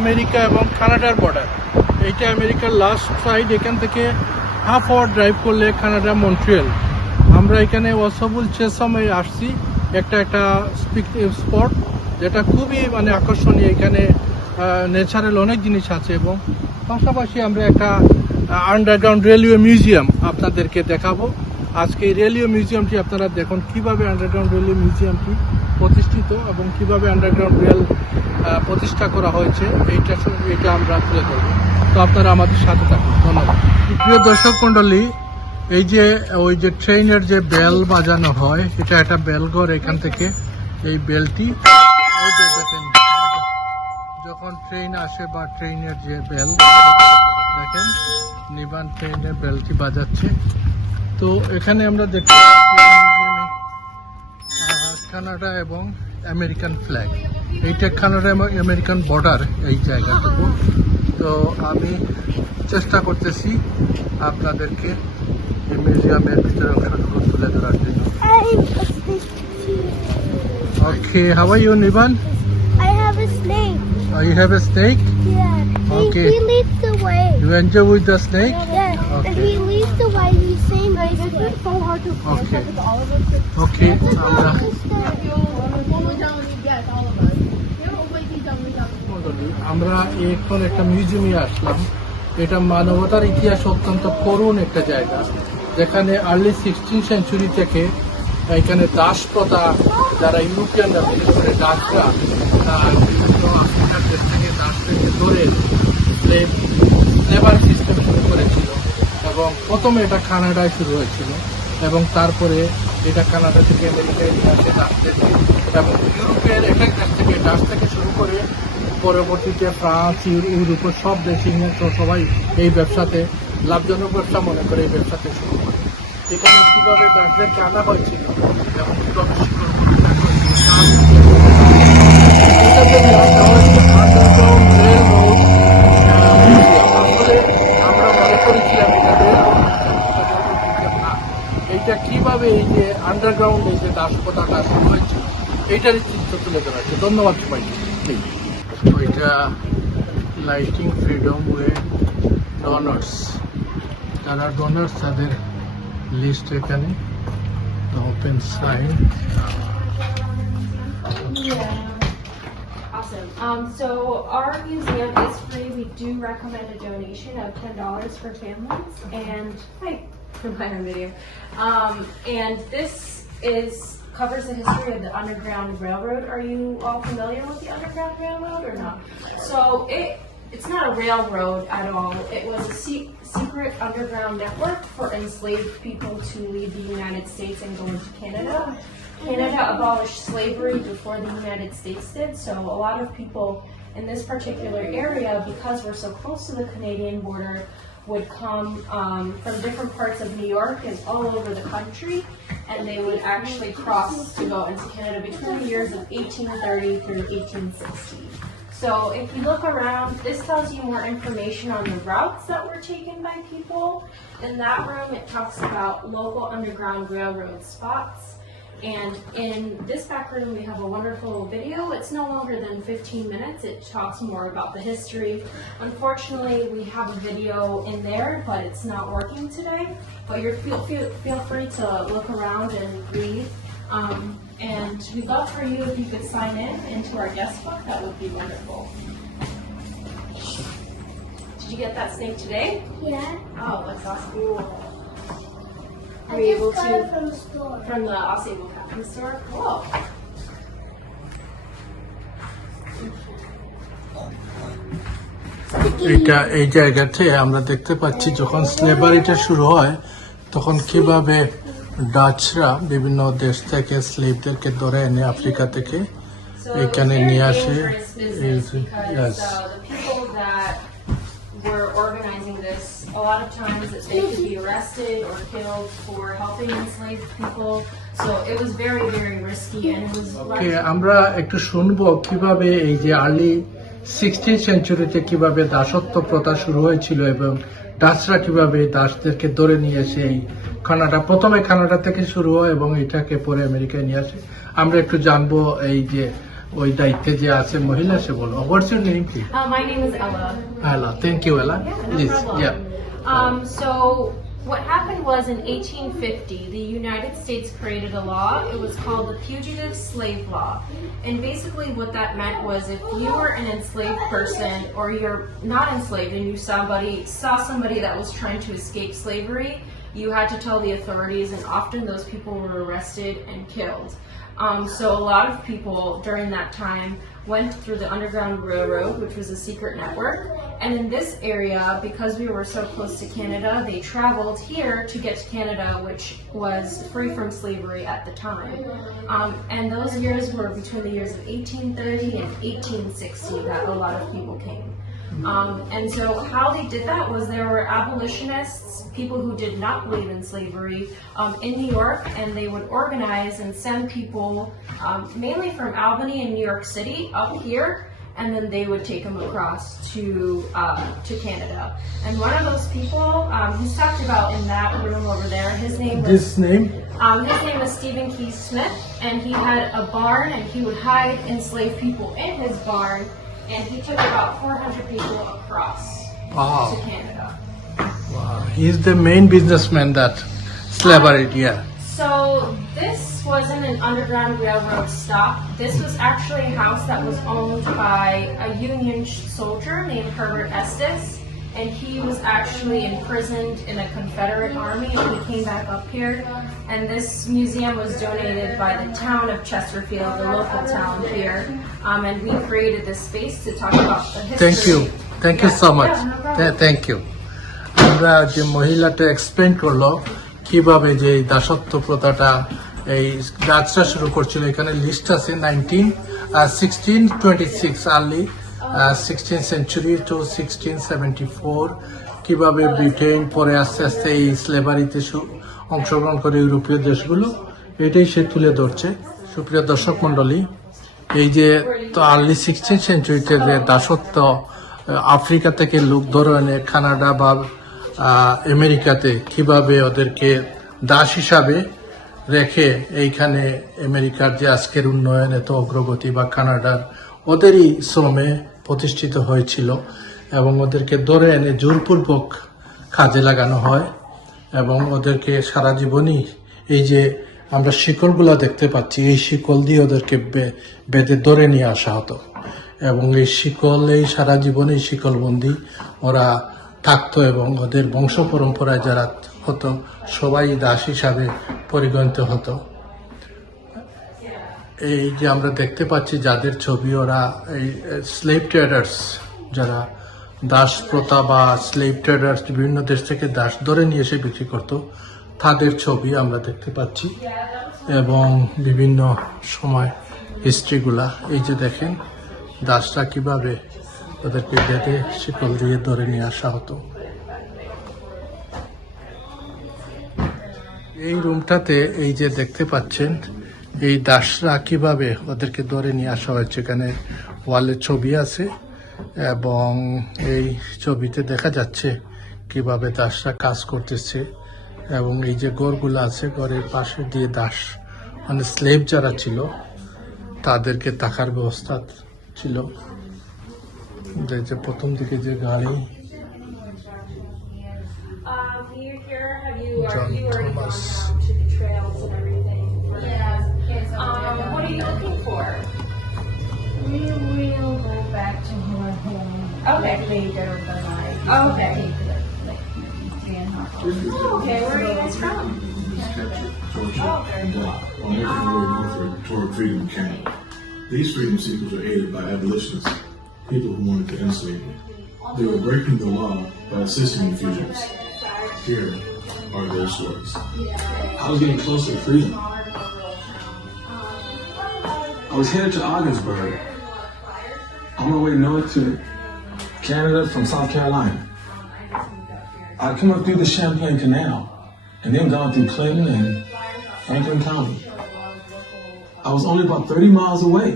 আমেরিকা এবং কানাডার বর্ডার। এইটা আমেরিকার লাস্ট সাইড। এখান থেকে হাফ আওয়ার ড্রাইভ করলে কানাডা মন্ট্রিয়াল। আমরা এখানে ওয়াসাবুল চেসমে আসছি, একটা স্পট যেটা খুবই মানে আকর্ষণীয়। এখানে ন্যাচারাল অনেক জিনিস আছে এবং পাশাপাশি আমরা একটা আন্ডারগ্রাউন্ড রেলওয়ে মিউজিয়াম আপনাদেরকে দেখাবো। আজকে এই রেলওয়ে মিউজিয়ামটি আপনারা দেখুন কিভাবে আন্ডারগ্রাউন্ড রেলওয়ে মিউজিয়ামটি প্রতিষ্ঠিত এবং কিভাবে আন্ডারগ্রাউন্ড রেল প্রতিষ্ঠা করা হয়েছে এটা আমরা তুলে ধরব। তো আপনারা আমাদের সাথে থাকুন। ধন্যবাদ। প্রিয় দর্শক মণ্ডলী, এই যে ওই যে ট্রেনের যে বেল বাজানো হয়, এটা একটা বেলঘর। এখান থেকে এই বেলটি দেখেন, যখন ট্রেন আসে বা ট্রেনের যে বেল দেখেন, নিবান ট্রেনের বেলটি বাজাচ্ছে। তো এখানে আমরা দেখতে পাচ্ছি কানাডা এবং আমেরিকান ফ্ল্যাগ। এইটা কানাডা এবং আমেরিকান বর্ডার এই জায়গাটুকু। তো আমি চেষ্টা করতেছি আপনাদেরকে এই মিউজিয়ামের ভিতরে অংশটুকু তুলে ধরার জন্য। ওকে, how are you, Niban? I have a snake. Oh, you have a snake? Yeah. Okay. He leads the way. You enjoy with the snake? Yeah. Okay. And he leads the way. He's saying this is so hard to Okay. Okay. আমরা এখন একটা মিউজিয়ামে আসলাম। এটা মানবতার ইতিহাস অত্যন্ত করুণ একটা জায়গা, যেখানে আর্লি 16th সেঞ্চুরি থেকে এখানে দাস প্রথা, যারা ইউরোপিয়ানরা বিশেষ করে ডাচরা বিভিন্ন আফ্রিকার দেশ থেকে দাসদেরকে ধরে লেবার সিস্টেম শুরু করেছিল। এবং প্রথমে এটা কানাডায় শুরু হয়েছিল এবং তারপরে এটা কানাডা থেকে আমেরিকায় নিয়ে আসে ডাচদেরকে, এবং ইউরোপের এক এক দেশ থেকে ডাচ থেকে শুরু করে পরবর্তীতে ফ্রান্স, ইউরোপের সব দেশ, ইংল্যান্ড সবাই এই ব্যবসাতে লাভজনক ব্যবসা মনে করে এই ব্যবসাতে শুরু করে। এখানে কীভাবে ডাচদেরকে আনা হয়েছিল এবং কীভাবে আমরা মনে করেছিলাম এইটা কিভাবে এই যে আন্ডারগ্রাউন্ড এই যে দাসপ্রথাটা শুরু হয়েছে এইটার চিত্র তুলে ধরা হয়েছে। ধন্যবাদ সবাইকে। ওইটা লাইটিং ফ্রিডম ওয়ে ডোনার্স, যারা ডোনার্স তাদের লিস্ট এখানে open sign. Awesome. So our museum is free. We do recommend a donation of $10 for families. And hi, from my own video. And this covers the history of the Underground Railroad. Are you all familiar with the Underground Railroad or not? So it's not a railroad at all. It was a secret underground network for enslaved people to leave the United States and go into Canada. Canada abolished slavery before the United States did, so a lot of people in this particular area, because we're so close to the Canadian border, would come from different parts of New York and all over the country, and they would actually cross to go into Canada between the years of 1830 through 1860. So if you look around, this tells you more information on the routes that were taken by people. In that room, it talks about local Underground Railroad spots. And in this back room, we have a wonderful video. It's no longer than 15 minutes. It talks more about the history. Unfortunately, we have a video in there, but it's not working today. But feel free to look around and read. And we'd love for you if you could sign in into our guest book. That would be wonderful. Did you get that snake today? Yeah. Oh, that's awesome. I Were you just able got to it from the store. from the Osable Captain store? Cool. এটা এই জায়গাতে আমরা দেখতে পাচ্ছি যখন স্লেভারিটা শুরু হয় তখন কিভাবে ডাচরা বিভিন্ন দেশ থেকে স্লেভদেরকে ধরে এনে আফ্রিকা থেকে এখানে নিয়ে আসে। Were organizing this, a lot of times that they could be arrested or killed for helping enslaved people. So it was very, very risky, and it was. আমরা একটু শুনবো কিভাবে এই যে আর্লি 16th সেঞ্চুরিতে কিভাবে দাসত্ব প্রথা শুরু হয়েছিল এবং ডাচরা কিভাবে দাসদেরকে ধরে নিয়ে এসে এই প্রথমে কানাডা থেকে শুরু হয় এবং এটাকে পরে আমেরিকায় নিয়ে আসে। আমরা একটু জানবো এই যে ওই দায়িত্বে যে আছে মহিলা সে বলো what's your name please My name is Ella. Ella thank you Ella please yeah So what happened was in 1850, the United States created a law. It was called the Fugitive Slave Law. And basically what that meant was if you were an enslaved person or you're not enslaved and you saw somebody that was trying to escape slavery, you had to tell the authorities, and often those people were arrested and killed. So a lot of people during that time went through the Underground Railroad, which was a secret network. And in this area, because we were so close to Canada, they traveled here to get to Canada, which was free from slavery at the time. And those years were between the years of 1830 and 1860 that a lot of people came. And so how they did that was there were abolitionists, people who did not believe in slavery, in New York, and they would organize and send people, mainly from Albany and New York City, up here, and then they would take them across to Canada. And one of those people, he's talked about in that room over there. His name was His name is Stephen Key Smith, and he had a barn, and he would hide enslaved people in his barn. And he took about 400 people across to Canada. Wow. He is the main businessman that slavery, yeah. So this wasn't an Underground Railroad stop. This was actually a house that was owned by a Union soldier named Herbert Estes. And he was actually imprisoned in a Confederate army, and he came back up here. And this museum was donated by the town of Chesterfield, the local town here. And we created this space to talk about the history. Thank you so much. Thank you. আমরা যে মহিলাটা এক্সপ্লেন করলো কিভাবে যে দাসত্ব প্রথাটা এই যাত্রা শুরু করছিল, এখানে লিস্ট আছে 1626 আর্লি 16th century to 1674 কিভাবে ব্রিটেন পরে আস্তে আস্তে এই স্লেভারিতে অংশগ্রহণ করে ইউরোপীয় দেশগুলো, এটাই সে তুলে ধরছে। সুপ্রিয় দর্শক মণ্ডলী, এই যে তো আর্লি 16th সেঞ্চুরিতে যে দাসত্ব আফ্রিকা থেকে লোক ধরে এনে কানাডা বা আমেরিকাতে কিভাবে ওদেরকে দাস হিসাবে রেখে এইখানে আমেরিকার যে আজকের উন্নয়ন এত অগ্রগতি বা কানাডার ওদেরই শ্রমে প্রতিষ্ঠিত হয়েছিল এবং ওদেরকে ধরে এনে জোরপূর্বক কাজে লাগানো হয় এবং ওদেরকে সারা জীবনই এই যে আমরা শিকলগুলো দেখতে পাচ্ছি, এই শিকল দিয়ে ওদেরকে বেঁধে ধরে নিয়ে আসা হতো এবং এই শিকলেই সারা জীবনে শিকলবন্দি ওরা থাকতো এবং ওদের বংশ পরম্পরায় যারা হতো সবাই দাস হিসাবে পরিগণিত হতো। এই যে আমরা দেখতে পাচ্ছি যাদের ছবি, ওরা এই স্লেভ ট্রেডার্স, যারা দাস প্রথা বা স্লেভ ট্রেডার্স বিভিন্ন দেশ থেকে দাস ধরে নিয়ে এসে বিক্রি করতো, তাদের ছবি আমরা দেখতে পাচ্ছি এবং বিভিন্ন সময় হিস্ট্রিগুলা। এই যে দেখেন দাসরা কিভাবে ওদেরকে বেঁধে শিকল দিয়ে ধরে নিয়ে আসা হতো। এই রুমটাতে এই যে দেখতে পাচ্ছেন এই দাসরা কিভাবে ওদেরকে ধরে নিয়ে আসা হয়েছে, এখানে ওয়ালের ছবি আছে এবং এই ছবিতে দেখা যাচ্ছে কিভাবে দাসরা কাজ করতেছে এবং এই যে ঘরগুলো আছে ঘরের পাশে দিয়ে দাস মানে স্লেভ যারা ছিল তাদেরকে থাকার ব্যবস্থা ছিল। যে প্রথম দিকে যে গাড়ি জন Thomas. What are you looking for? We will go back to our home. Okay. Later, but Okay. Okay, where are you guys from? Torture, and death on every word Norfolk toward freedom camp. These freedom seekers were aided by abolitionists, people who wanted to enslave them. They were breaking the law by assisting the fugitives. Here are their stories. I was getting closer to freedom. I was headed to Ogdensburg, on my way north to Canada from South Carolina. I'd come up through the Champlain Canal and then gone through Clinton and Franklin County. I was only about 30 miles away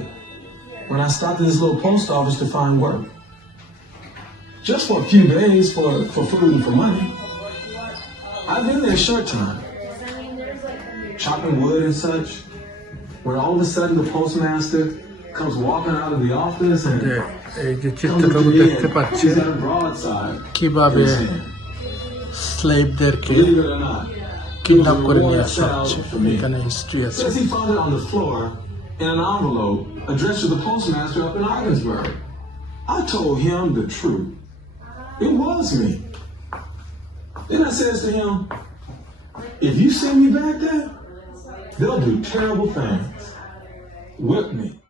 when I stopped at this little post office to find work. Just for a few days for food and for money. I've been there a short time, chopping wood and such, when all of a sudden the postmaster comes walking out of the office and যে এই যে comes চিত্রটা up to me দেখতে and পাচ্ছেন he's got a broadside in কিভাবে his hand. স্লেভদেরকে Believe it or not, kidnap করে নিয়ে reward আসা set out হচ্ছে for me. এখানে হিস্ট্রি আছে Says he found it on the floor in an envelope addressed to the postmaster up in Ogdensburg. I told him the truth. It was me. Then I says to him, if you send me back there, they'll do terrible things with me.